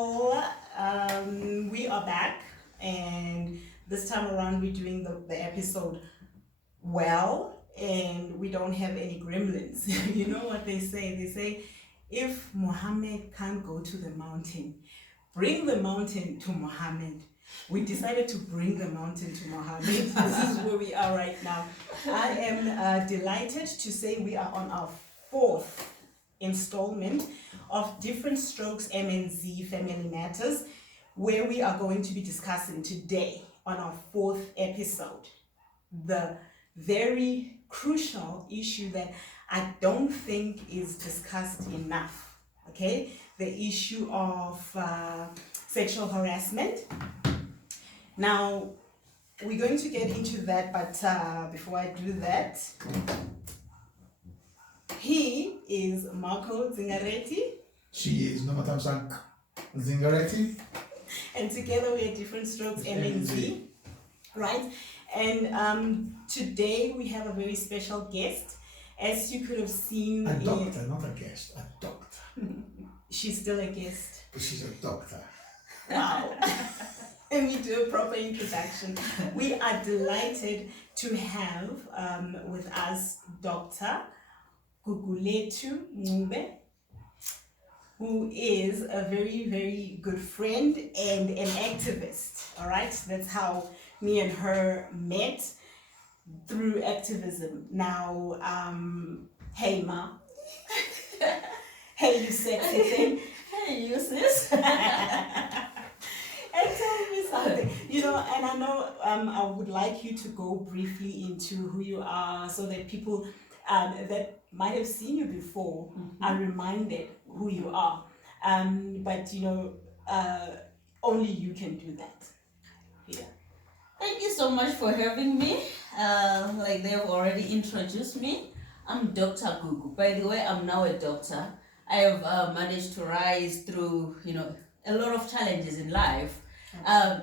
So we are back, and this time around we're doing the episode well, and we don't have any gremlins. You know what they say? They say, if Muhammad can't go to the mountain, bring the mountain to Muhammad. We decided to bring the mountain to Muhammad. This is where we are right now. I am delighted to say we are on our fourth installment of Different Strokes MNZ Family Matters, where we are going to be discussing today on our fourth episode the very crucial issue that I don't think is discussed enough, okay? The issue of sexual harassment. Now, we're going to get into that, but before I do that, he is Marco Zingaretti. She is Nomatamsak Zingaretti. And together we are Different Strokes MNZ, right? And today we have a very special guest. As you could have seen, a doctor, not a guest, a doctor. She's still a guest. But she's a doctor. Wow. Let me do a proper introduction. We are delighted to have with us Dr. Gugulethu Ncube, who is a very, very good friend and an activist. All right, that's how me and her met, through activism. Now, hey Ma, hey you sexy thing, Hey, you sis. and tell me something. You know, and I know I would like you to go briefly into who you are, so that people that might have seen you before are reminded who you are. But you know, only you can do that. Yeah. Thank you so much for having me. Like they've already introduced me. I'm Dr. Gugu. By the way, I'm now a doctor. I have managed to rise through, you know, a lot of challenges in life.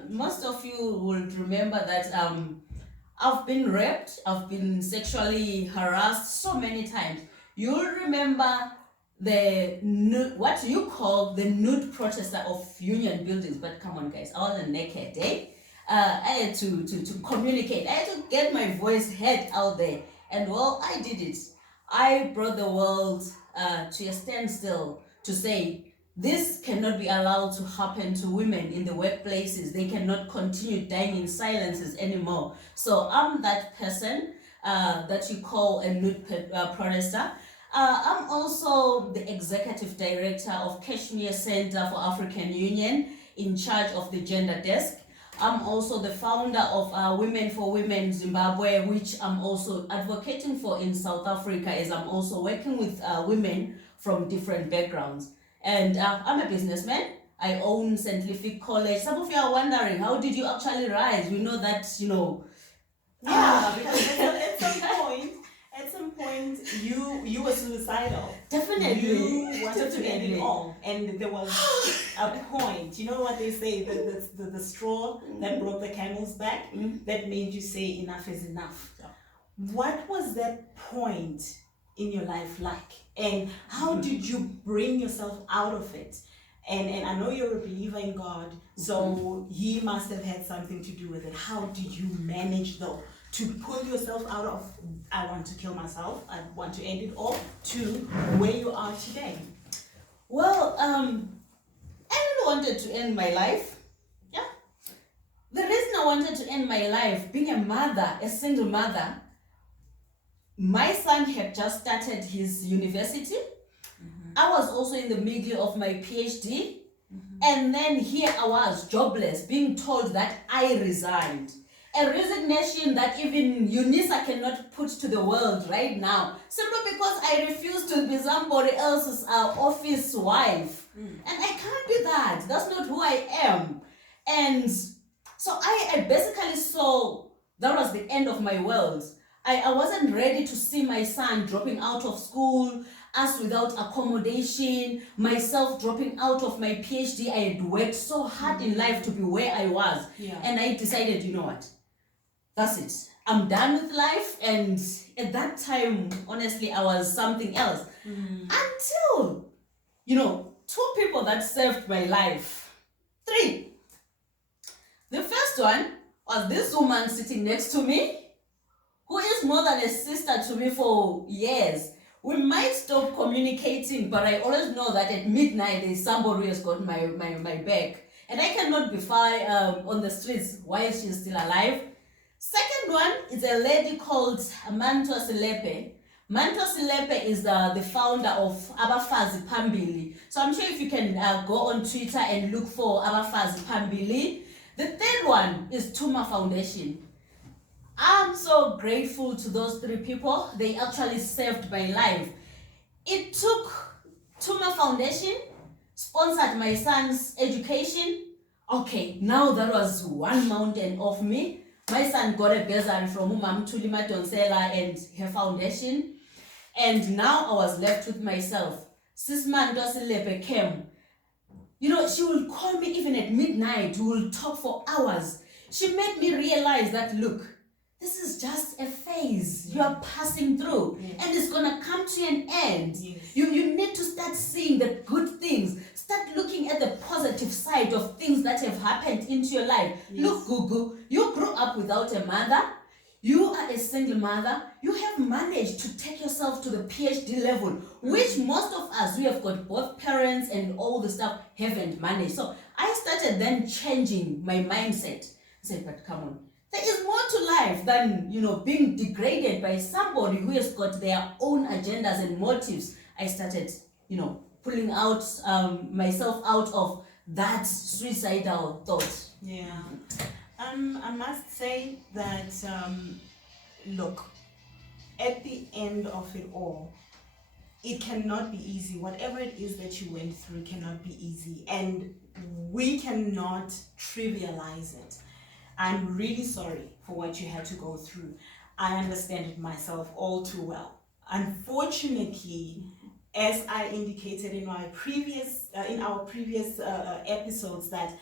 Most of you will remember that I've been raped, I've been sexually harassed so many times. You'll remember the nude, what you call the nude protester of union buildings, but come on guys, I wasn't naked, eh? I had to communicate, I had to get my voice heard out there, and well, I did it. I brought the world to a standstill to say, this cannot be allowed to happen to women in the workplaces. They cannot continue dying in silences anymore. So I'm that person that you call a nude protester. I'm also the executive director of Kashmir Center for African Union, in charge of the gender desk. I'm also the founder of Women for Women Zimbabwe, which I'm also advocating for in South Africa, as I'm also working with women from different backgrounds. And I'm a businessman. I own St. Leafic College. Some of you are wondering, how did you actually rise? We know that, you know. Yeah, because at some point, you were suicidal. Definitely. You wanted to end it all, and there was a point. You know what they say, the straw that broke the camel's back, that made you say enough is enough. Yeah. What was that point in your life like, and how did you bring yourself out of it? And I know you're a believer in God, so He must have had something to do with it. How did you manage though to pull yourself out of, I want to kill myself, I want to end it all, to where you are today? Well, I really wanted to end my life. Yeah. The reason I wanted to end my life, being a mother, a single mother, my son had just started his university. I was also in the middle of my PhD. And then here I was, jobless, being told that I resigned. A resignation that even UNISA cannot put to the world right now, simply because I refuse to be somebody else's office wife. And I can't be that. That's not who I am. And so I basically saw that was the end of my world. I wasn't ready to see my son dropping out of school, us without accommodation, myself dropping out of my PhD. I had worked so hard in life to be where I was. Yeah. And I decided, you know what? That's it. I'm done with life. And at that time, honestly, I was something else. Until, you know, two people that saved my life 3. The first one was this woman sitting next to me, who is more than a sister to me for years. We might stop communicating, but I always know that at midnight there's somebody who has got my back. And I cannot be far on the streets while she's still alive. Second one is a lady called Manto Silepe. Manto Silepe is the founder of Abafazi Pambili. So I'm sure if you can go on Twitter and look for Abafazi Pambili. The third one is Tuma Foundation. I'm so grateful to those 3 people. They actually saved my life. It took Tuma Foundation, sponsored my son's education. Okay, now that was one mountain off me. My son got a bursary from Umam Tulima Donsela and her foundation. And now I was left with myself. Sis Manto Silepe came. You know, she will call me even at midnight. We will talk for hours. She made me realize that, look, this is just a phase you are passing through, and it's gonna come to an end. You need to start seeing the good things. Start looking at the positive side of things that have happened into your life. Look, Gugu, you grew up without a mother. You are a single mother. You have managed to take yourself to the PhD level, which most of us, we have got both parents and all the stuff, haven't managed. So I started then changing my mindset. I said, but come on. There is more to life than, you know, being degraded by somebody who has got their own agendas and motives. I started, you know, pulling out myself out of that suicidal thought. Yeah. I must say that, look, at the end of it all, it cannot be easy. Whatever it is that you went through cannot be easy. And we cannot trivialize it. I'm really sorry for what you had to go through. I understand it myself all too well. Unfortunately, as I indicated in our previous episodes, that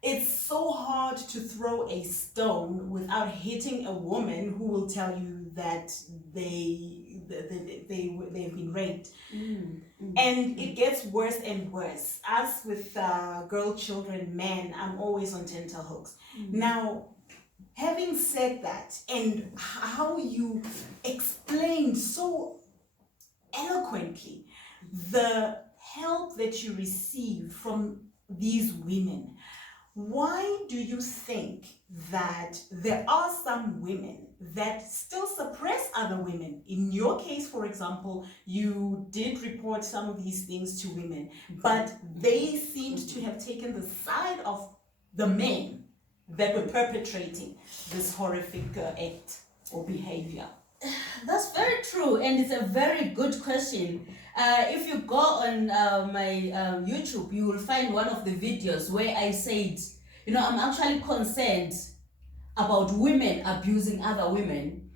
it's so hard to throw a stone without hitting a woman who will tell you that they've been raped. And it gets worse and worse. As with girl, children, men, I'm always on tenterhooks. Now, having said that, and how you explained so eloquently the help that you received from these women, why do you think that there are some women that still suppress other women? In your case, for example, you did report some of these things to women, but they seemed to have taken the side of the men that were perpetrating this horrific act or behavior. That's very true, and it's a very good question. If you go on my YouTube, you will find one of the videos where I said, you know, I'm actually concerned about women abusing other women.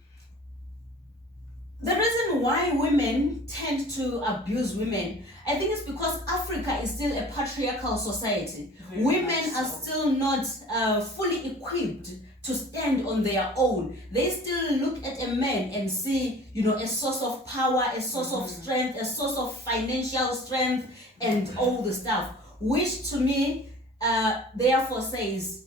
The reason why women tend to abuse women, I think it's because Africa is still a patriarchal society. Women are still not fully equipped to stand on their own. They still look at a man and see, you know, a source of power, a source of strength, a source of financial strength, and all the stuff, which to me, therefore says,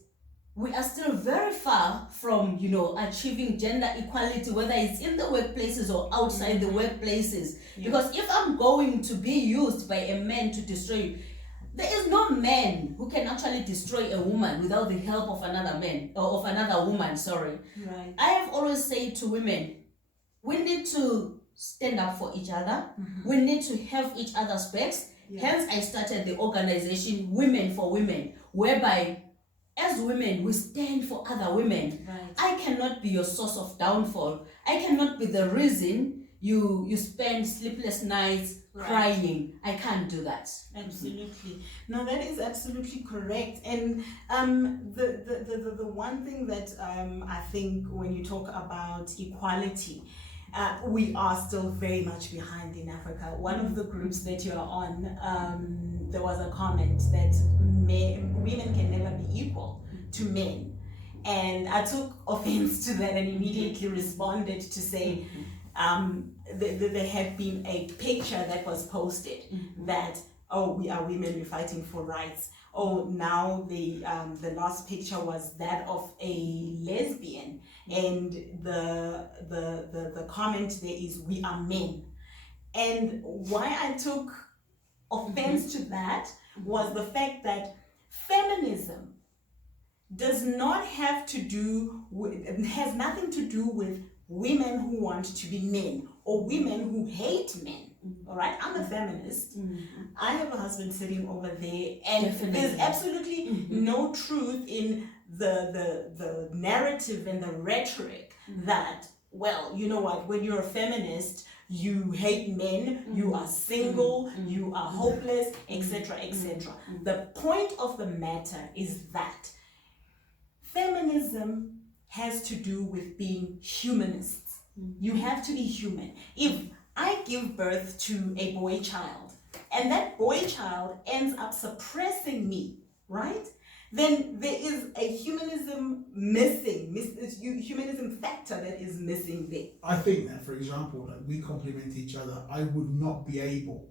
we are still very far from, you know, achieving gender equality, whether it's in the workplaces or outside the workplaces. Because if I'm going to be used by a man to destroy you, there is no man who can actually destroy a woman without the help of another man, or of another woman, sorry. Right. I have always said to women, we need to stand up for each other. We need to have each other's backs. Hence, I started the organization Women for Women, whereby as women, we stand for other women. Right. I cannot be your source of downfall. I cannot be the reason you spend sleepless nights crying. I can't do that. Absolutely. No, that is absolutely correct. And the one thing that I think when you talk about equality, we are still very much behind in Africa. One of the groups that you're on, there was a comment that women can never be equal to men. And I took offense to that and immediately responded to say, there had been a picture that was posted that oh, we are women, we're fighting for rights. Oh, now the last picture was that of a lesbian, and the comment there is, we are men. And why I took offense to that was the fact that feminism does not have to do with, has nothing to do with women who want to be men or women who hate men. All right, I'm a feminist. I have a husband sitting over there, and there's absolutely no truth in the narrative and the rhetoric that, well, you know what, when you're a feminist, you hate men, you are single, you are hopeless, etc., etc. The point of the matter is that feminism has to do with being humanists. You have to be human. If I give birth to a boy child, and that boy child ends up suppressing me, right? Then there is a humanism humanism factor that is missing there. I think that, for example, like we complement each other. I would not be able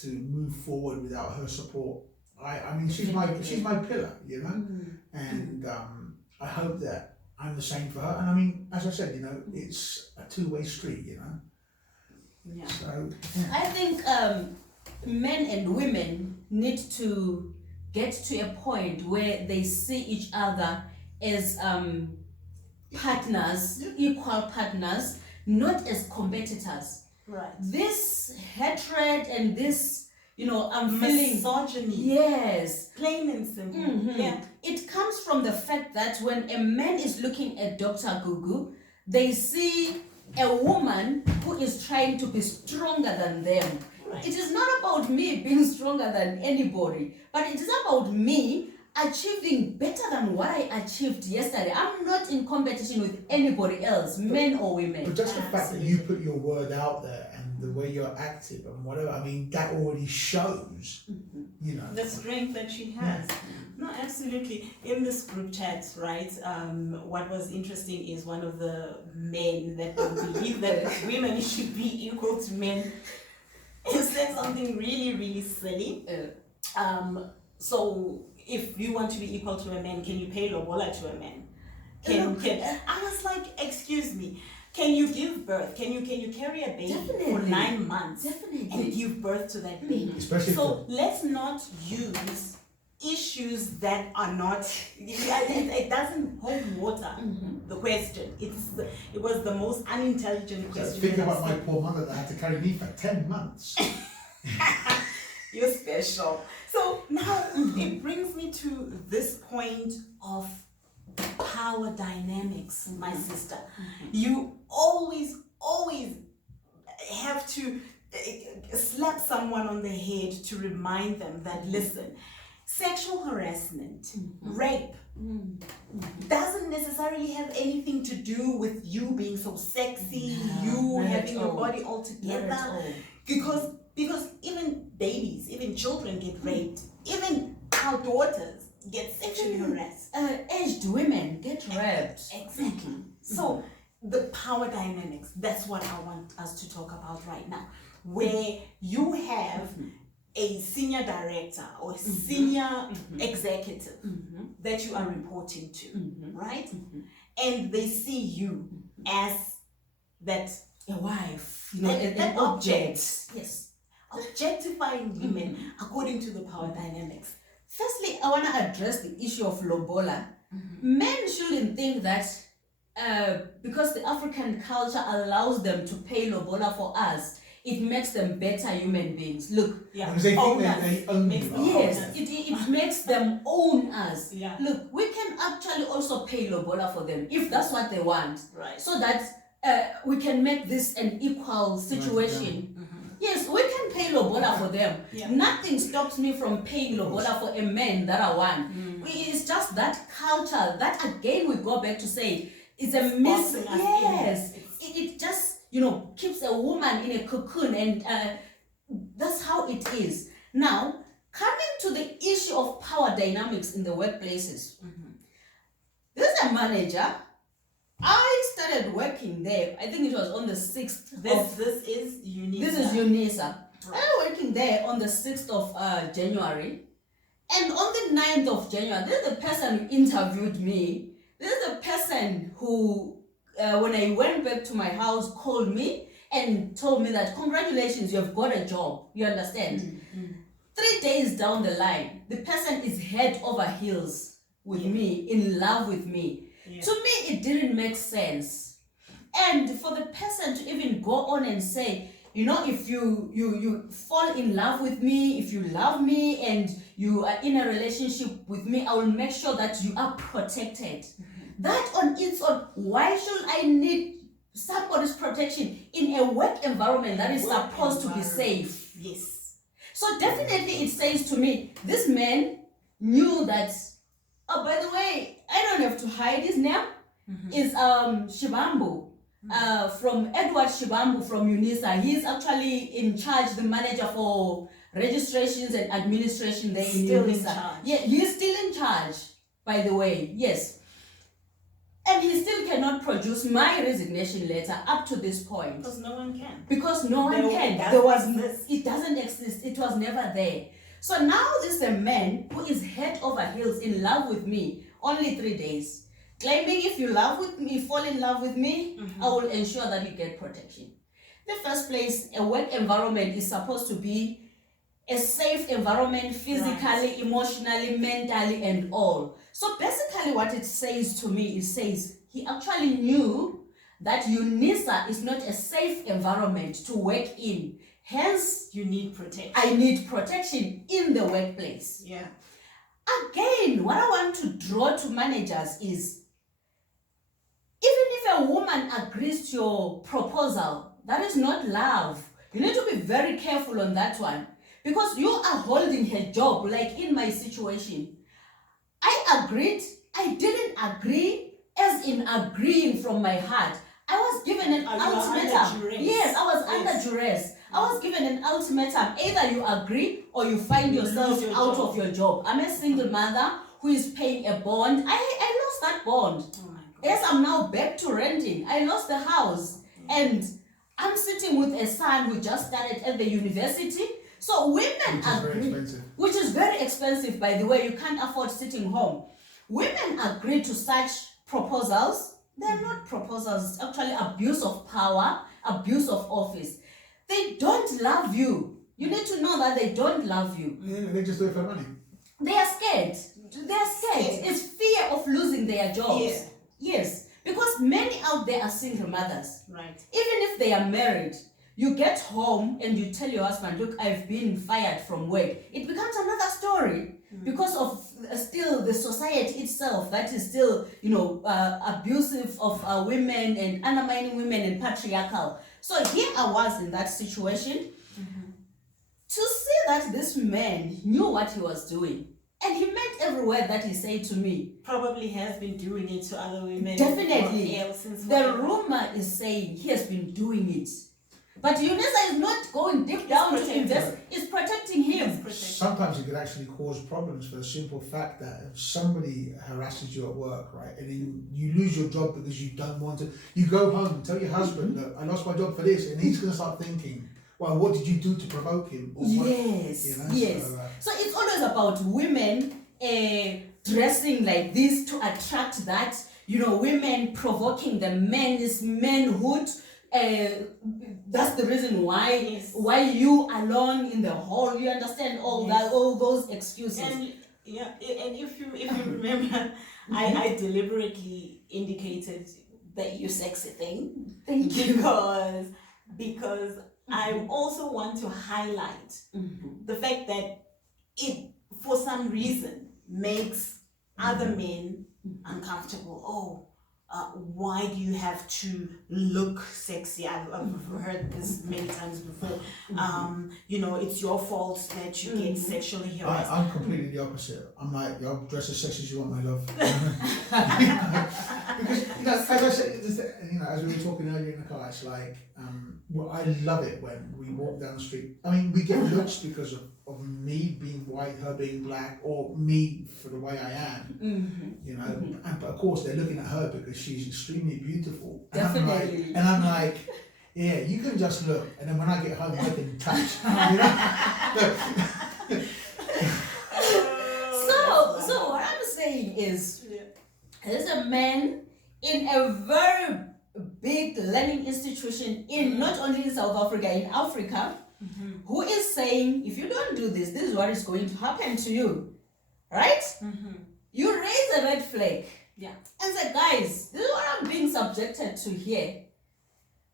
to move forward without her support. I mean, she's my pillar, you know, and I hope that I'm the same for her. And I mean, as I said, you know, it's a two-way street, you know. Yeah. So yeah. I think men and women need to get to a point where they see each other as partners, equal partners, not as competitors. Right. This hatred and this, you know, I'm feeling misogyny. Yes. Plain and simple. Yeah. It comes from the fact that when a man is looking at Dr. Gugu, they see a woman who is trying to be stronger than them. Right. It is not about me being stronger than anybody, but it is about me achieving better than what I achieved yesterday. I'm not in competition with anybody else, men or women. But just the fact that you put your word out there and the way you're active and whatever, I mean, that already shows, you know. The strength that she has. Yeah. No, absolutely. In this group chat, right, what was interesting is one of the men that don't believe that women should be equal to men said something really, really silly. So if you want to be equal to a man, can you pay lobola to a man? I was like, excuse me, can you give birth? Can you carry a baby for 9 months and give birth to that baby? So let's not use issues that are not, it doesn't hold water. The question, it was the most unintelligent question. Think about my poor mother that had to carry me for 10 months. You're special. So now it brings me to this point of power dynamics, my sister. You always have to slap someone on the head to remind them that, listen, sexual harassment, rape, doesn't necessarily have anything to do with you being so sexy, you having your body all together. Because even babies, even children get raped, even our daughters get sexually harassed. Aged women get raped. Exactly. So the power dynamics, that's what I want us to talk about right now, where you have a senior director or senior executive that you are reporting to, right? And they see you as that a wife, that object. Yes. Objectifying women according to the power dynamics. Firstly, I want to address the issue of lobola. Men shouldn't think that because the African culture allows them to pay lobola for us, it makes them better human beings. Look, because they think they own you. Yes, it makes them own us. Yeah. Look, we can actually also pay lobola for them if that's what they want. Right. So that we can make this an equal situation. Yes, we can pay lobola for them. Yeah. Nothing stops me from paying lobola for a man that I want. It's just that culture that again we go back to say it's a miss. Yes, it just keeps a woman in a cocoon, and that's how it is. Now, coming to the issue of power dynamics in the workplaces, there's a manager. I started working there. I think it was on the 6th. This is UNISA. This is UNISA. Right. I was working there on the 6th of January, and on the 9th of January, this is the person who interviewed me. This is the person who, when I went back to my house, called me and told me that, congratulations, you have got a job. You understand? 3 days down the line, the person is head over heels with me, in love with me. To me, it didn't make sense. And for the person to even go on and say, you know, if you fall in love with me, if you love me and you are in a relationship with me, I will make sure that you are protected. That on its own, why should I need somebody's protection in a work environment that is supposed to be safe? Yes. So definitely it says to me, this man knew that, oh, by the way, I don't have to hide his name, is Shibambu. From Edward Shibambu from UNISA. He's actually in charge, the manager for registrations and administration there in Still UNISA. in charge. Yeah, he's still in charge, by the way, yes. And he still cannot produce my resignation letter up to this point. Because no one can. Because no one can. It doesn't exist. It was never there. So now this is a man who is head over heels in love with me, only 3 days. Claiming if you love with me, fall in love with me, I will ensure that you get protection. In the first place, a work environment is supposed to be a safe environment, physically, emotionally, mentally, and all. So basically what it says to me, it says he actually knew that UNISA is not a safe environment to work in. Hence, You need protection. I need protection in the workplace. Yeah. Again, what I want to draw to managers is, even if a woman agrees to your proposal, that is not love. You need to be very careful on that one, because you are holding her job. Like in my situation, I agreed. I didn't agree as in agreeing from my heart. I was given an ultimatum. Yes, I was under duress. I was given an ultimatum. Either you agree or you find yourself out of your job. I'm a single mother who is paying a bond. I lost that bond. Oh my God. Yes, I'm now back to renting. I lost the house. And I'm sitting with a son who just started at the university. So women agree. Which is very expensive, by the way. You can't afford sitting home. Women agree to such proposals. They're not proposals. It's actually abuse of power, abuse of office. They don't love you. You need to know that they don't love you. Yeah, they just do it for money. They are scared. They are scared. It's fear of losing their jobs. Yeah. Yes, because many out there are single mothers. Right. Even if they are married, you get home and you tell your husband, look, I've been fired from work. It becomes another story because of still the society itself that is still, abusive of women and undermining women and patriarchal. So here I was in that situation to see that this man knew what he was doing. And he meant every word that he said to me. Probably has been doing it to other women. Definitely. Since the rumor is saying he has been doing it. But UNISA is not going deep down to invest. It's protecting him. Sometimes it could actually cause problems for the simple fact that if somebody harasses you at work, right, and then you lose your job because you don't want to, you go home and tell your husband that I lost my job for this, and he's going to start thinking, well, what did you do to provoke him? Or what, yes, you know, yes. So it's always about women dressing like this to attract that, women provoking the men's manhood. That's the reason why you alone in the hall. You understand all that, all those excuses. And if you remember, I deliberately indicated that you sexy thing. Thank you. Because I also want to highlight the fact that it, for some reason, makes other men uncomfortable. Oh, why do you have to look sexy? I've heard this many times before. It's your fault that you get sexually harassed. I'm completely the opposite. I'm like, I'll dress as sexy as you want, my love. Because, as I said, as we were talking earlier in the car, it's like, I love it when we walk down the street. I mean, we get looks because of me being white, her being black, or me for the way I am, And, but of course they're looking at her because she's extremely beautiful. Definitely. And I'm like, Yeah, you can just look, and then when I get home, I can touch. You know? So what I'm saying is, there's a man in a very big learning institution in not only in South Africa, in Africa, who is saying, if you don't do this, this is what is going to happen to you, right? You raise a red flag, and say, guys, this is what I'm being subjected to here.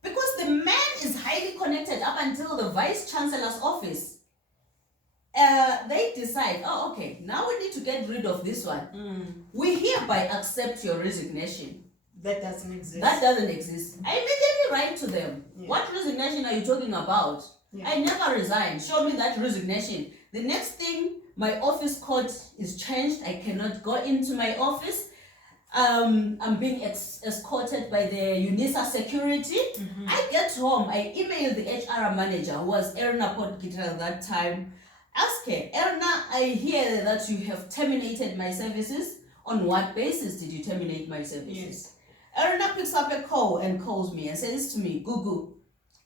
Because the man is highly connected up until the Vice Chancellor's office. They decide, oh, okay, now we need to get rid of this one. We hereby accept your resignation. That doesn't exist. That doesn't exist. I immediately write to them. What resignation are you talking about? I never resigned. Show me that resignation. The next thing, my office code is changed. I cannot go into my office. I'm being escorted by the UNISA security. I get home, I email the HR manager, who was Erna Potgieter at that time. Ask her, Erna, I hear that you have terminated my services. On what basis did you terminate my services? Erna picks up a call and calls me and says to me, Gugu,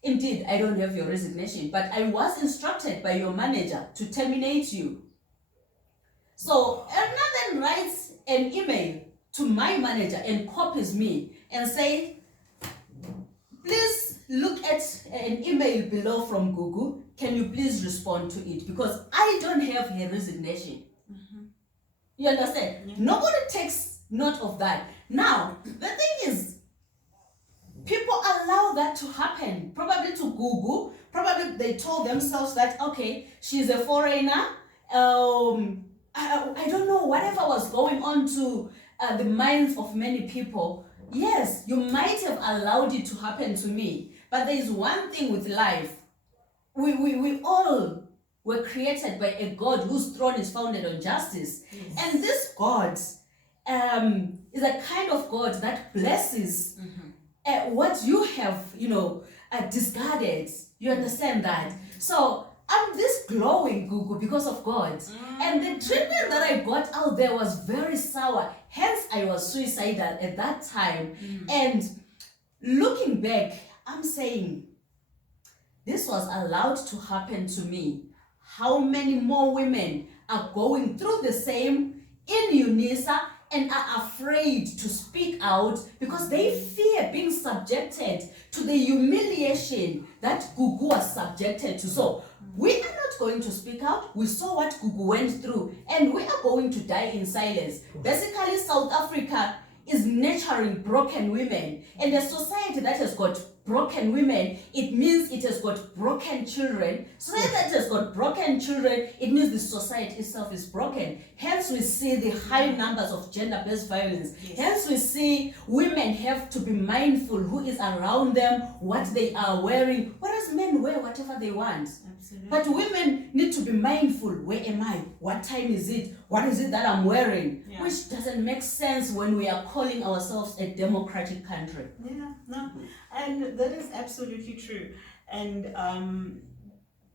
indeed, I don't have your resignation, but I was instructed by your manager to terminate you. So Erna then writes an email to my manager and copies me and say, please look at an email below from Gugu. Can you please respond to it? Because I don't have her resignation. You understand? Nobody takes note of that. Now, the thing is, people allow that to happen. Probably to Gugu. Probably they told themselves that, okay, she's a foreigner. I don't know, whatever was going on to the minds of many people. Yes, you might have allowed it to happen to me. But there is one thing with life. We all were created by a God whose throne is founded on justice. And this God is a kind of God that blesses what you have, discarded. You understand that? So I'm this glowing, Gugu, because of God. And the treatment that I got out there was very sour. Hence, I was suicidal at that time. And looking back, I'm saying, this was allowed to happen to me. How many more women are going through the same in UNISA and are afraid to speak out because they fear being subjected to the humiliation that Gugu was subjected to? So we are not going to speak out. We saw what Gugu went through, and we are going to die in silence. Basically, South Africa is nurturing broken women, and a society that has got broken women, it means it has got broken children. Society that has got broken children, it means the society itself is broken. Hence we see the high numbers of gender-based violence. Hence we see women have to be mindful who is around them, what they are wearing, whereas men wear whatever they want. Absolutely. But women need to be mindful. Where am I? What time is it? What is it that I'm wearing? Which doesn't make sense when we are calling ourselves a democratic country. And that is absolutely true. And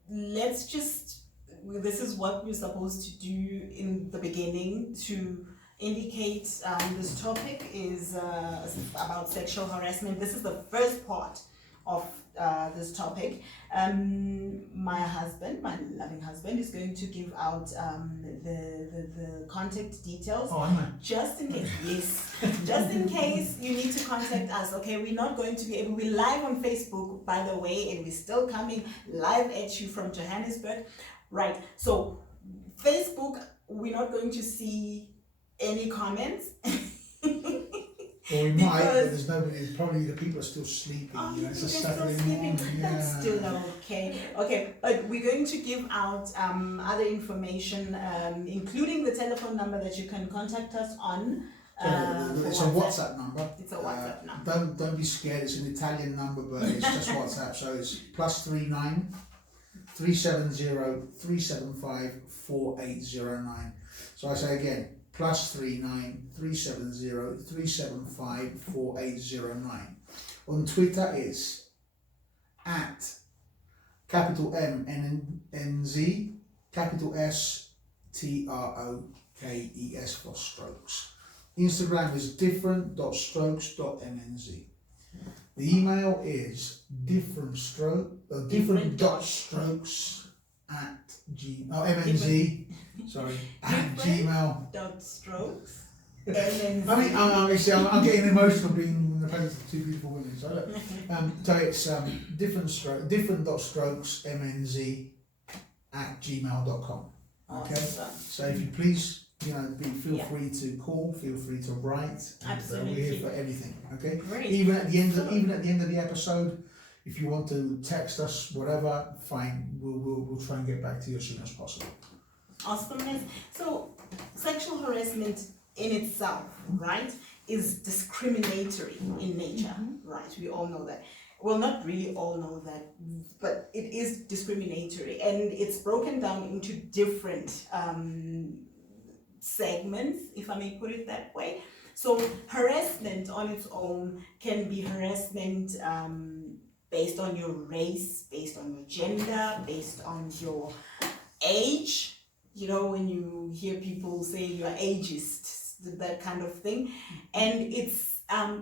this is what we're supposed to do in the beginning to indicate this topic is about sexual harassment. This is the first part of this topic. My husband, my loving husband, is going to give out the contact details. Oh, am I? Just in case, yes. Just in case you need to contact us. Okay, we're not going to be able. We're live on Facebook, by the way, and we're still coming live at you from Johannesburg. Right. So Facebook, we're not going to see any comments. Or we might, but there's nobody. Probably the people are still sleeping. It's a Saturday morning. That's still okay. Okay, but we're going to give out other information, including the telephone number that you can contact us on. It's a WhatsApp number. It's a WhatsApp number. Don't be scared. It's an Italian number, but it's just WhatsApp. So it's +39 370 375 4809. So I say again. +39 370 375 4809. On Twitter it's at capital MNNZ, capital STROKES for strokes. Instagram is different.strokes.mnz. The email is different dot strokes at MNZ, sorry, at Gmail. Dot strokes. MNZ. I mean, I'm getting emotional being in the presence of two beautiful women. So look, so it's different dot strokes MNZ at gmail.com. Okay. Awesome. So if you please, feel free to call, feel free to write. Absolutely. We're here for everything. Okay. Great. Even at the end of the episode, if you want to text us, whatever, fine. We'll try and get back to you as soon as possible. Awesomeness. So, sexual harassment in itself, right, is discriminatory in nature, right? We all know that. Well, not really all know that, but it is discriminatory, and it's broken down into different segments, if I may put it that way. So harassment on its own can be harassment based on your race, based on your gender, based on your age. You know, when you hear people say you're ageist, that kind of thing. And it's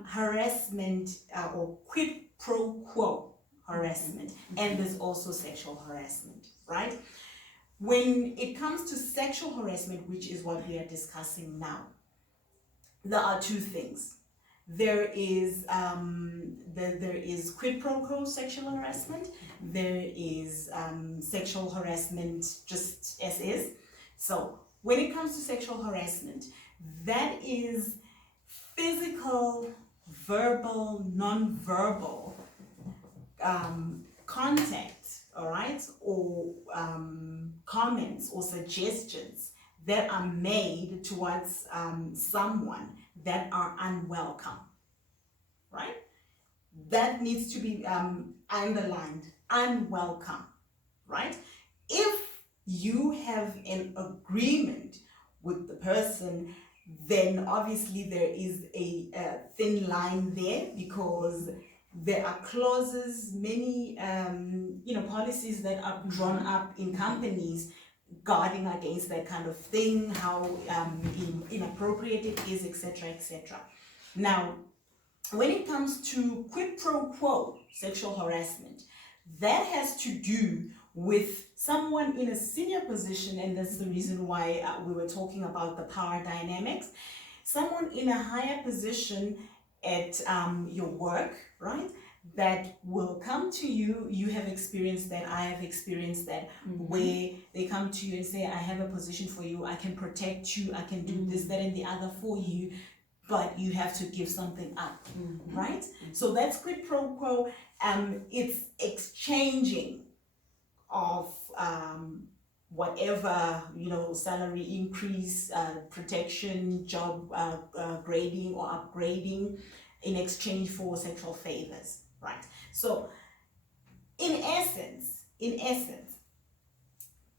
harassment or quid pro quo harassment. And there's also sexual harassment, right? When it comes to sexual harassment, which is what we are discussing now, there are two things. There is quid pro quo sexual harassment. There is sexual harassment just as is. So when it comes to sexual harassment, that is physical, verbal, non-verbal contact, all right, or comments or suggestions that are made towards someone that are unwelcome, right? That needs to be underlined, unwelcome, right? If you have an agreement with the person, then obviously there is a thin line there, because there are clauses, many policies that are drawn up in companies guarding against that kind of thing, how inappropriate it is, etc., etc. Now, when it comes to quid pro quo sexual harassment, that has to do with someone in a senior position, and that's the reason why we were talking about the power dynamics. Someone in a higher position at your work, right, that will come to you. You have experienced that, I have experienced that, where they come to you and say, I have a position for you, I can protect you, I can do this, that, and the other for you, but you have to give something up, right? So that's quid pro quo. It's exchanging of whatever, salary increase, protection, job grading or upgrading in exchange for sexual favors, right? So in essence,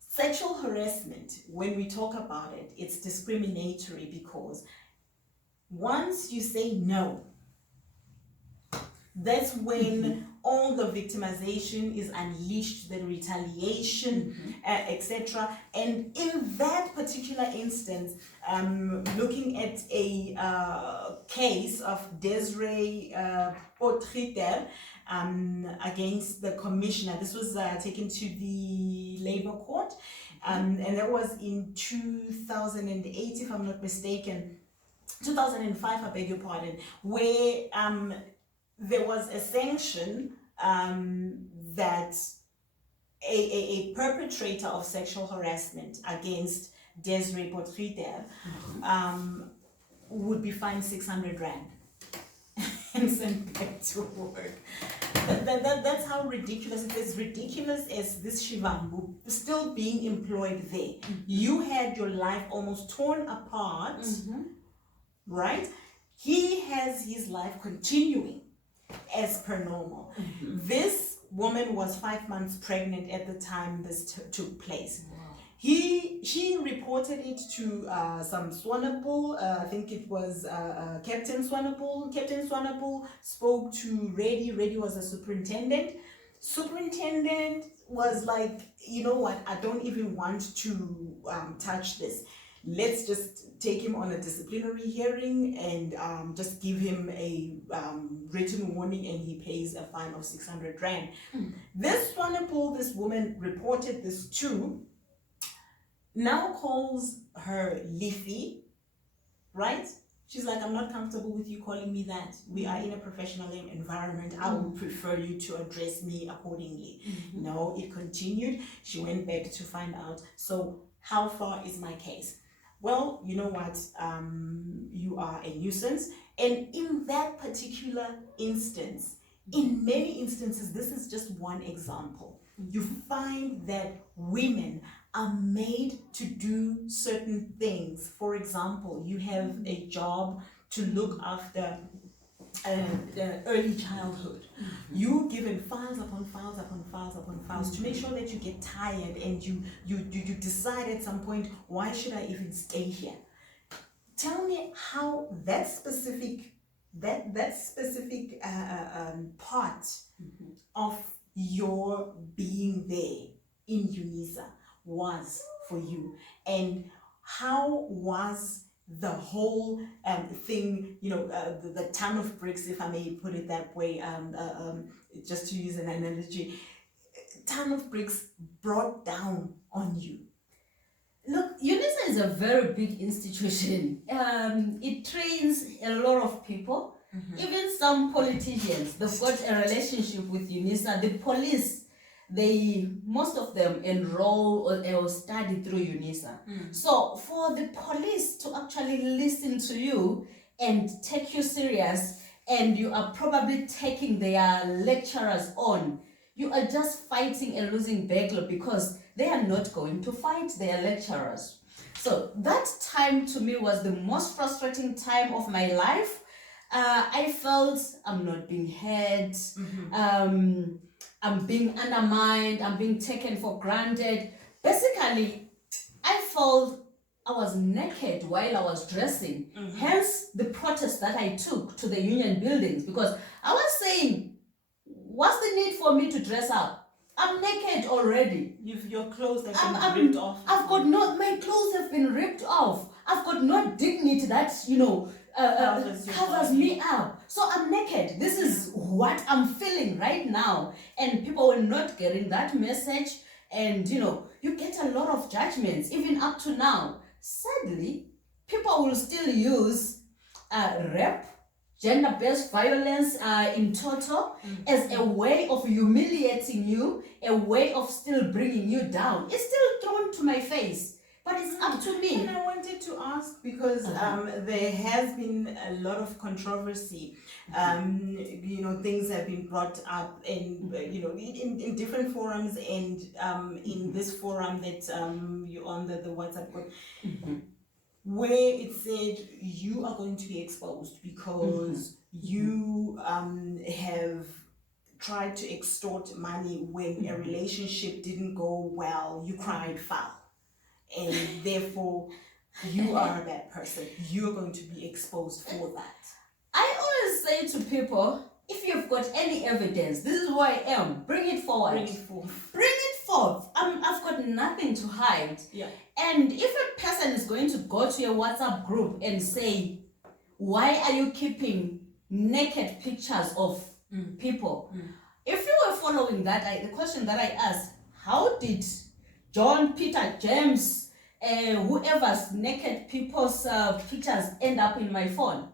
sexual harassment, when we talk about it, it's discriminatory, because once you say no, that's when all the victimization is unleashed, the retaliation, etc. And in that particular instance, looking at a case of Desiree Potriter against the commissioner, this was taken to the labor court, and that was in 2008, if I'm not mistaken, 2005, I beg your pardon, where there was a sanction that a perpetrator of sexual harassment against Desiree Potriter would be fined 600 Rand and sent back to work. That's how ridiculous it is. Ridiculous as this Shivambu still being employed there. You had your life almost torn apart, right? He has his life continuing as per normal. This woman was 5 months pregnant at the time this took place. She reported it to some Swanepoel, I think it was Captain Swanepoel. Captain Swanepoel spoke to Reddy. Reddy was a superintendent. Superintendent was like, you know what, I don't even want to touch this. let's just take him on a disciplinary hearing and just give him a written warning, and he pays a fine of 600 rand. This Swanepoel, this woman reported this to, now calls her Leafy, right? She's like, I'm not comfortable with you calling me that. We are in a professional environment. I would prefer you to address me accordingly. No, it continued. She went back to find out, so how far is my case? Well, you know what? You are a nuisance. And in that particular instance, in many instances, this is just one example. You find that women are made to do certain things. For example, you have a job to look after the early childhood. You given files upon files upon files upon files to make sure that you get tired, and you decide at some point, why should I even stay here? Tell me how that specific part of your being there in UNISA was for you, and how was the whole thing, the ton of bricks, if I may put it that way, just to use an analogy, ton of bricks brought down on you? Look, UNISA is a very big institution. It trains a lot of people. Even some politicians, they've got a relationship with UNISA. The police, most of them enroll or study through UNISA. So for the police to actually listen to you and take you serious, and you are probably taking their lecturers on, you are just fighting a losing battle, because they are not going to fight their lecturers. So that time to me was the most frustrating time of my life. I felt I'm not being heard. I'm being undermined, I'm being taken for granted. Basically, I felt I was naked while I was dressing. Hence the protest that I took to the union buildings, because I was saying, what's the need for me to dress up? I'm naked already. Your clothes have been ripped off. My clothes have been ripped off. I've got no dignity that, covers me up. So I'm naked. This is what I'm feeling right now. And people were not getting that message. And, you get a lot of judgments, even up to now. Sadly, people will still use rape, gender-based violence in total as a way of humiliating you, a way of still bringing you down. It's still thrown to my face. But it's up to me. And I wanted to ask, because there has been a lot of controversy. Things have been brought up in different forums, and in this forum that you're on, the WhatsApp group, where it said you are going to be exposed because you have tried to extort money when a relationship didn't go well. You cried foul. And therefore, you are a bad person. You're going to be exposed for that. I always say to people, if you've got any evidence, this is who I am, bring it forward. Bring it forth. Bring it forth. I've got nothing to hide. Yeah. And if a person is going to go to your WhatsApp group and say, why are you keeping naked pictures of people? If you were following that, the question that I asked, how did John, Peter, James, whoever's naked people's pictures end up in my phone?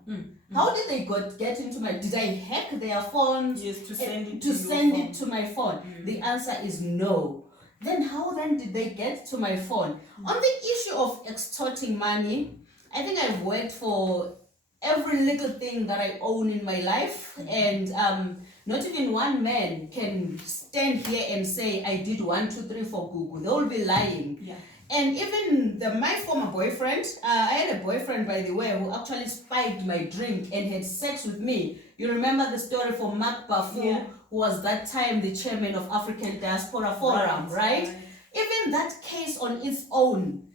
How did they get into my? Did I hack their phones? Yes, to send it to my phone. The answer is no. Then how then did they get to my phone? On the issue of extorting money, I think I've worked for every little thing that I own in my life, and not even one man can stand here and say I did 1, 2, 3 for Google. They will be lying. Yeah. And even my former boyfriend, I had a boyfriend, by the way, who actually spiked my drink and had sex with me. You remember the story from Mark Bafu, who was that time the chairman of African Diaspora Forum, right? Even that case on its own,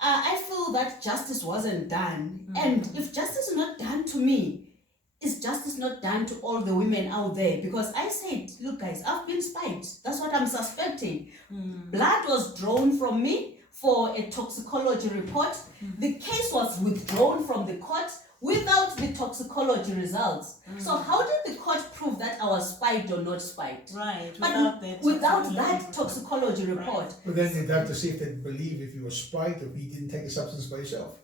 I feel that justice wasn't done. And if justice is not done to me, is justice not done to all the women out there? Because I said, look guys, I've been spiked. That's what I'm suspecting. Blood was drawn from me for a toxicology toxicology report. The case was withdrawn from the court without the toxicology results. So how did the court prove that I was spiked or not spiked? Right. But without that toxicology report. Right. But then you'd have to see if they'd believe if you were spiked or if you didn't take a substance by yourself.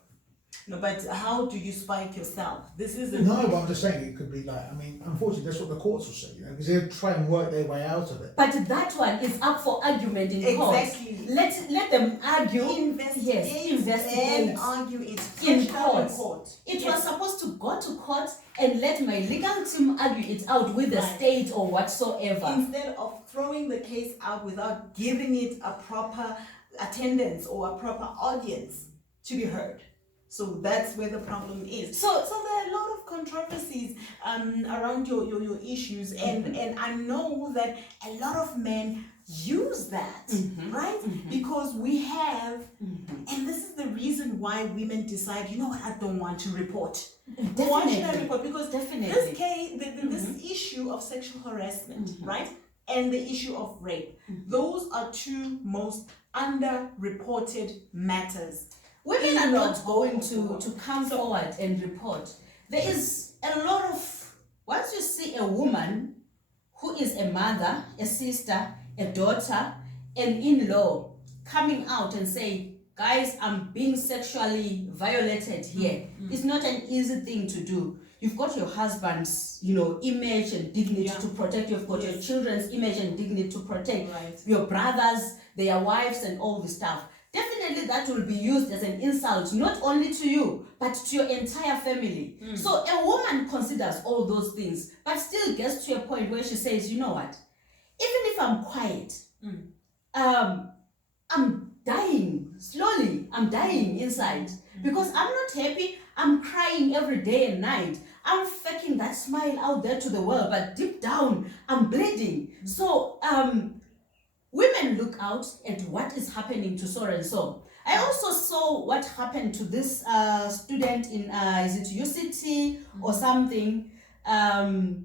No, but how do you spike yourself? This is a No, but I'm just saying it could be like, I mean, unfortunately, that's what the courts will say, because they'll try and work their way out of it. But that one is up for argument in court. Exactly. Let them argue. Investigate and argue it in flushed out in court. It was supposed to go to court and let my legal team argue it out with the state or whatsoever. Instead of throwing the case out without giving it a proper attendance or a proper audience to be heard. So that's where the problem is. So there are a lot of controversies around your issues, and I know that a lot of men use that, right? Because we have, and this is the reason why women decide, you know what, I don't want to report. Definitely. Why should I report? Because Definitely. this case, this issue of sexual harassment, right, and the issue of rape, those are two most underreported matters. Women are not going to come forward and report. There is a lot of, once you see a woman who is a mother, a sister, a daughter, an in-law coming out and say, guys, I'm being sexually violated here. It's not an easy thing to do. You've got your husband's, image and dignity to protect. You've got your children's image and dignity to protect. Right. Your brothers, their wives, and all the stuff. Definitely that will be used as an insult, not only to you, but to your entire family. So a woman considers all those things, but still gets to a point where she says, you know what, even if I'm quiet, I'm dying slowly. I'm dying inside because I'm not happy. I'm crying every day and night. I'm faking that smile out there to the world, but deep down, I'm bleeding. So, women look out at what is happening to so and so. I also saw what happened to this student in, is it UCT or something? The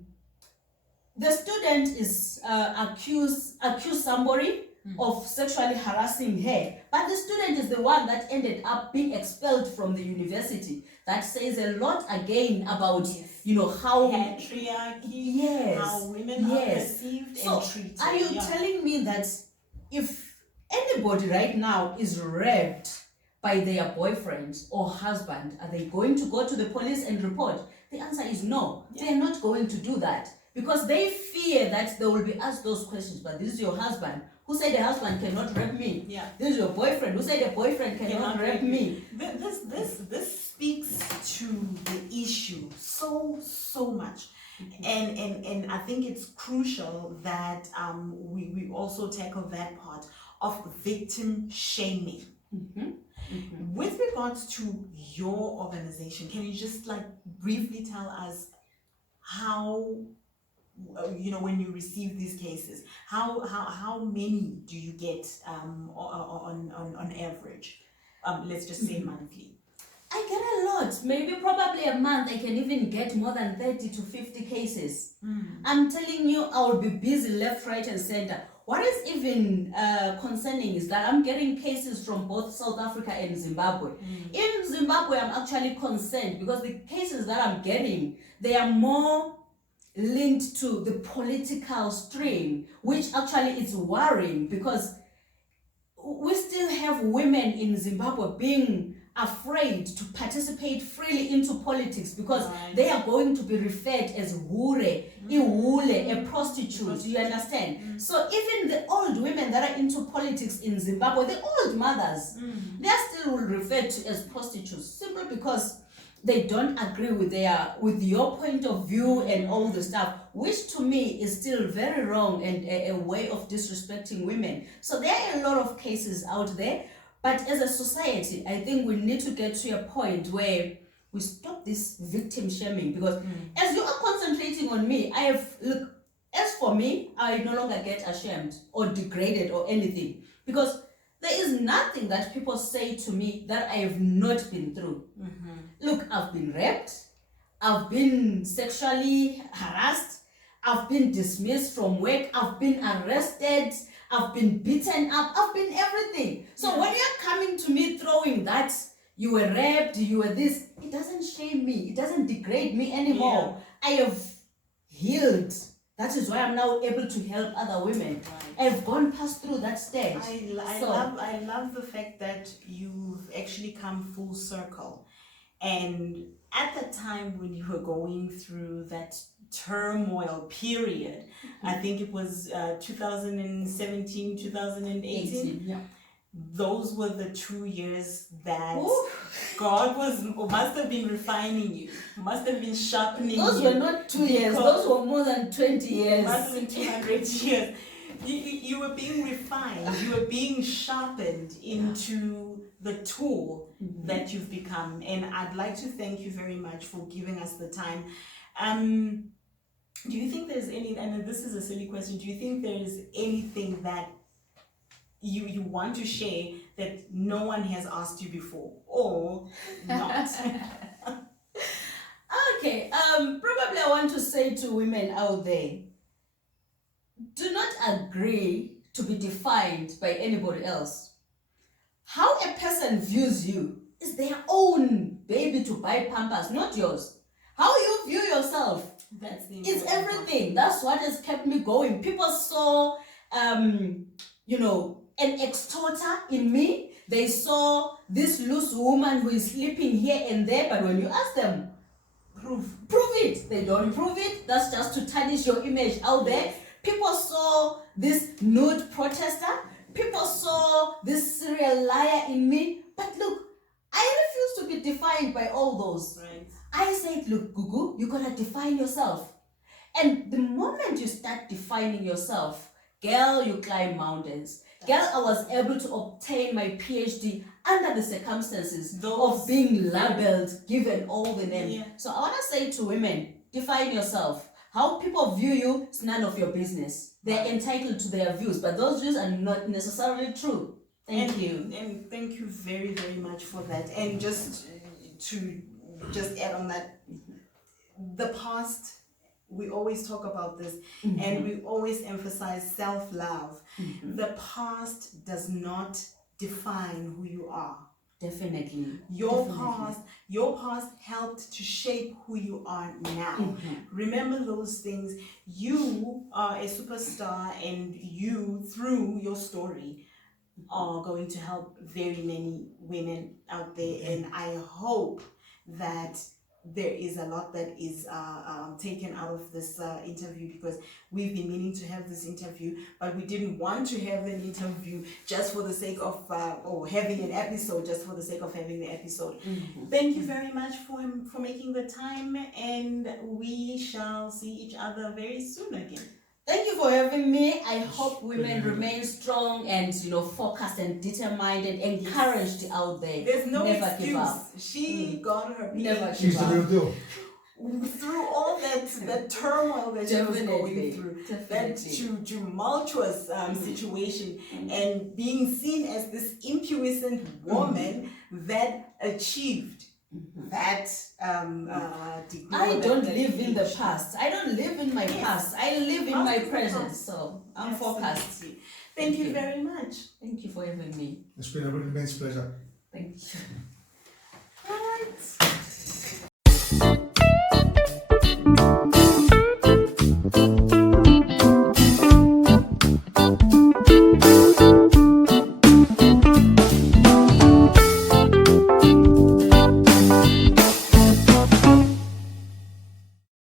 student is accused somebody of sexually harassing her, but the student is the one that ended up being expelled from the university. That says a lot again about how patriarchy, how women are perceived and treated. Are you telling me that if anybody right now is raped by their boyfriend or husband, are they going to go to the police and report? The answer is no. They're not going to do that because they fear that they will be asked those questions. But this is your husband. Who said the husband cannot rape me? Yeah. This is your boyfriend. Who said the boyfriend cannot rape me? This speaks to the issue so much. And I think it's crucial that we also tackle that part of victim shaming. With regards to your organization, can you just briefly tell us how, when you receive these cases, how many do you get on average? Let's just say monthly. I get a lot. Maybe probably a month I can even get more than 30 to 50 cases. I'm telling you, I will be busy left, right, and center. What is even concerning is that I'm getting cases from both South Africa and Zimbabwe. In Zimbabwe, I'm actually concerned because the cases that I'm getting, they are more linked to the political stream, which actually is worrying because we still have women in Zimbabwe being afraid to participate freely into politics because they are going to be referred as hure, iwule, a prostitute, you understand? So even the old women that are into politics in Zimbabwe, the old mothers, they are still referred to as prostitutes simply because they don't agree with your point of view and all the stuff, which to me is still very wrong and a way of disrespecting women. So there are a lot of cases out there. But as a society, I think we need to get to a point where we stop this victim shaming because as you are concentrating on me, as for me, I no longer get ashamed or degraded or anything because there is nothing that people say to me that I have not been through. Look, I've been raped, I've been sexually harassed, I've been dismissed from work, I've been arrested, I've been beaten up, I've been everything. So when you're coming to me throwing that, you were raped, you were this, it doesn't shame me, it doesn't degrade me anymore. I have healed. That is why I'm now able to help other women. Right. I've gone past through that stage. I love the fact that you've actually come full circle. And at the time when you were going through that turmoil period, I think it was 2017, 2018. Yeah. Those were the 2 years that Ooh. God must have been refining you, must have been sharpening Those you. were not 2 years, those were more than 20 years. Must have been 200 years. You were being refined, you were being sharpened into the tool that you've become. And I'd like to thank you very much for giving us the time. Do you think there's any, and this is a silly question, do you think there is anything that you want to share that no one has asked you before, or not? Okay, probably I want to say to women out there, do not agree to be defined by anybody else. How a person views you is their own baby to buy Pampers, not yours. How you view yourself, it's everything. That's what has kept me going. People saw, an extorter in me. They saw this loose woman who is sleeping here and there, but when you ask them, prove it. They don't prove it. That's just to tarnish your image out there. People saw this nude protester. People saw this serial liar in me. But look, I refuse to be defined by all those. Right. I said, look, Gugu, you gotta define yourself. And the moment you start defining yourself, girl, you climb mountains. Girl, I was able to obtain my PhD under the circumstances of being labeled, given all the names. Yeah. So I want to say to women, define yourself. How people view you is none of your business. They're entitled to their views, but those views are not necessarily true. Thank you. And thank you very, very much for that. And just to add on that, the past, we always talk about this, and we always emphasize self-love. The past does not define who you are. Definitely. Your past helped to shape who you are now. Remember those things. You are a superstar, and you, through your story, are going to help very many women out there. And I hope that there is a lot that is taken out of this interview, because we've been meaning to have this interview, but we didn't want to have an interview just for the sake of or having an episode just for the sake of having the episode. Thank you very much for making the time, and we shall see each other very soon again. Thank you for having me. I hope women remain strong and focused and determined and encouraged out there. There's no Never excuse. give up. She got her Never PhD. She's the real deal. Through all that turmoil that she was going through, that tumultuous situation, and being seen as this impudent woman that achieved that degree. I don't live in the past. I don't live in my past. I live in my present. So I'm focused. Thank you very much. Thank you for having me. It's been a really immense pleasure. Thank you. All right.